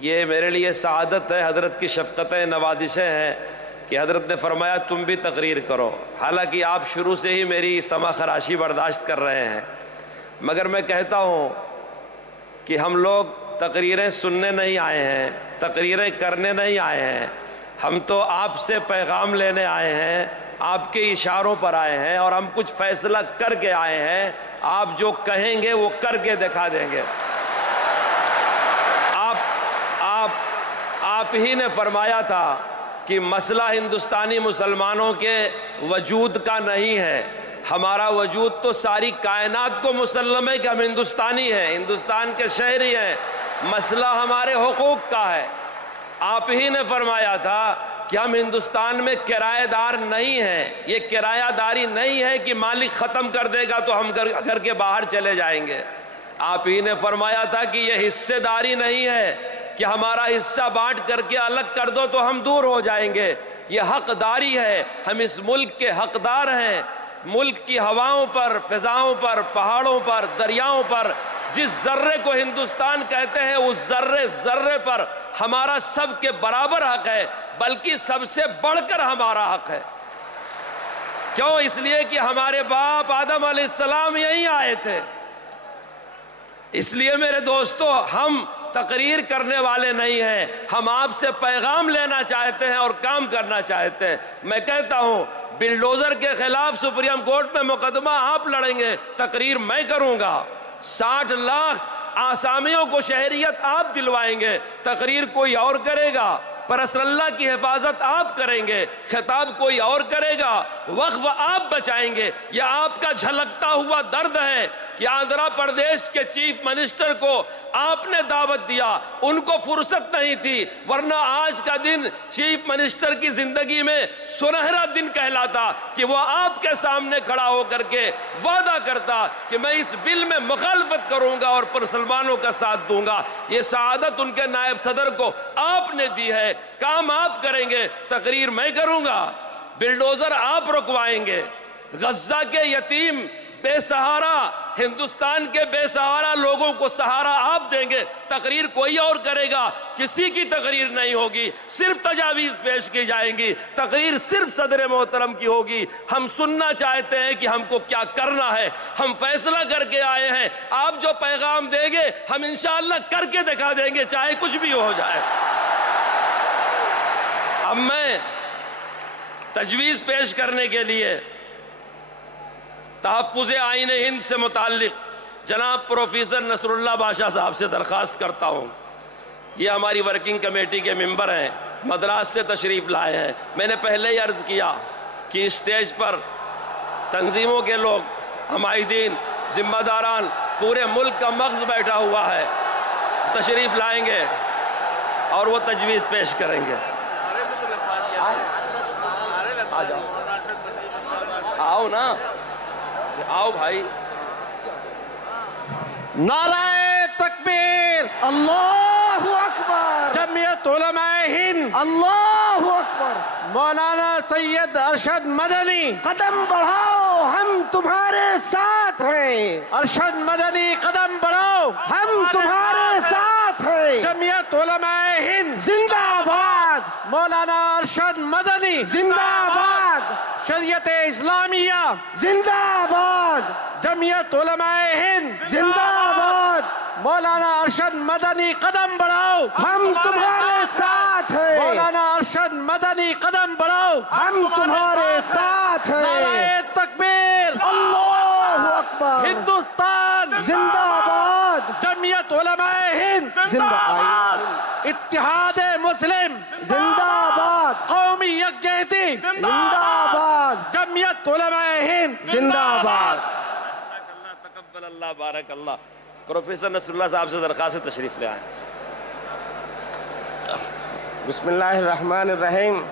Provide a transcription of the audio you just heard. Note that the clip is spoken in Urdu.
یہ میرے لیے سعادت ہے، حضرت کی شفقتیں نوازشیں ہیں کہ حضرت نے فرمایا تم بھی تقریر کرو، حالانکہ آپ شروع سے ہی میری سما خراشی برداشت کر رہے ہیں، مگر میں کہتا ہوں کہ ہم لوگ تقریریں سننے نہیں آئے ہیں، تقریریں کرنے نہیں آئے ہیں، ہم تو آپ سے پیغام لینے آئے ہیں، آپ کے اشاروں پر آئے ہیں، اور ہم کچھ فیصلہ کر کے آئے ہیں۔ آپ جو کہیں گے وہ کر کے دکھا دیں گے۔ آپ ہی نے فرمایا تھا کہ مسئلہ ہندوستانی مسلمانوں کے وجود کا نہیں ہے، ہمارا وجود تو ساری کائنات کو مسلم ہے کہ ہم ہندوستانی ہیں، ہندوستان کے شہری ہیں، مسئلہ ہمارے حقوق کا ہے۔ آپ ہی نے فرمایا تھا کہ ہم ہندوستان میں کرایہ دار نہیں ہیں، یہ کرایہ داری نہیں ہے کہ مالک ختم کر دے گا تو ہم گھر کے باہر چلے جائیں گے۔ آپ ہی نے فرمایا تھا کہ یہ حصے داری نہیں ہے کہ ہمارا حصہ بانٹ کر کے الگ کر دو تو ہم دور ہو جائیں گے، یہ حق داری ہے، ہم اس ملک کے حقدار ہیں۔ ملک کی ہواؤں پر، فضاؤں پر، پہاڑوں پر، دریاؤں پر جس ذرے کو ہندوستان کہتے ہیں اس ذرے ذرے پر ہمارا سب کے برابر حق ہے، بلکہ سب سے بڑھ کر ہمارا حق ہے۔ کیوں؟ اس لیے کہ ہمارے باپ آدم علیہ السلام یہیں آئے تھے۔ اس لیے میرے دوستو، ہم تقریر کرنے والے نہیں ہیں، ہم آپ سے پیغام لینا چاہتے ہیں اور کام کرنا چاہتے ہیں۔ میں کہتا ہوں بلڈوزر کے خلاف سپریم کورٹ میں مقدمہ آپ لڑیں گے، تقریر میں کروں گا۔ 60 لاکھ آسامیوں کو شہریت آپ دلوائیں گے، تقریر کوئی اور کرے گا۔ پر رسول اللہ کی حفاظت آپ کریں گے، خطاب کوئی اور کرے گا، وقف آپ بچائیں گے۔ یہ آپ کا جھلکتا ہوا درد ہے کہ آندھرا پردیش کے چیف منسٹر کو آپ نے دعوت دیا، ان کو فرصت نہیں تھی، ورنہ آج کا دن چیف منسٹر کی زندگی میں سنہرا دن کہلاتا کہ وہ آپ کے سامنے کھڑا ہو کر کے وعدہ کرتا کہ میں اس بل میں مخالفت کروں گا اور مسلمانوں کا ساتھ دوں گا۔ یہ سعادت ان کے نائب صدر کو آپ نے دی ہے، کام آپ کریں گے، تقریر میں کروں گا، بلڈوزر آپ رکوائیں گے۔ غزہ کے یتیم بے سہارا، ہندوستان کے بے سہارا لوگوں کو سہارا آپ دیں گے، تقریر کوئی اور کرے گا، کسی کی تقریر نہیں ہوگی، صرف تجاویز پیش کی جائیں گی، تقریر صرف صدر محترم کی ہوگی۔ ہم سننا چاہتے ہیں کہ ہم کو کیا کرنا ہے، ہم فیصلہ کر کے آئے ہیں، آپ جو پیغام دیں گے ہم انشاءاللہ کر کے دکھا دیں گے، چاہے کچھ بھی ہو جائے۔ اب میں تجویز پیش کرنے کے لیے تحفظ آئین ہند سے متعلق جناب پروفیسر نصر اللہ بادشاہ صاحب سے درخواست کرتا ہوں۔ یہ ہماری ورکنگ کمیٹی کے ممبر ہیں، مدراس سے تشریف لائے ہیں۔ میں نے پہلے ہی عرض کیا کہ اسٹیج پر تنظیموں کے لوگ، عمائدین، ذمہ داران، پورے ملک کا مغز بیٹھا ہوا ہے، تشریف لائیں گے اور وہ تجویز پیش کریں گے۔ آ جاؤ، آؤ نا، آؤ بھائی۔ نعرہ تکبیر، اللہ اکبر، جمعیت علماء ہند، اللہ اکبر، مولانا سید ارشد مدنی، قدم بڑھاؤ ہم تمہارے ساتھ ہیں، ارشد مدنی قدم بڑھاؤ ہم تمہارے ساتھ ہیں، جمعیت علماء ہند زندہ باد، مولانا ارشد مدنی زندہ باد، شریعت اسلامیہ زندہ باد، جمعیت علماء ہند زندہ باد، مولانا ارشد مدنی قدم بڑھاؤ ہم تمہارے ساتھ ہیں، مولانا ارشد مدنی قدم بڑھاؤ ہم تمہارے ساتھ ہیں، نعرہ تکبیر، اللہ اکبر، ہندوستان زندہ باد، جمعیت علماء ہند زندہ باد، اتحاد مسلم زندہ باد، قومی یکجہتی زندہ باد، جمعیت علماء ہند زندہ باد۔ تقبل اللہ، بارک اللہ۔ پروفیسر نصر اللہ صاحب سے درخواست سے تشریف لے آئیں۔ بسم اللہ الرحمن الرحیم۔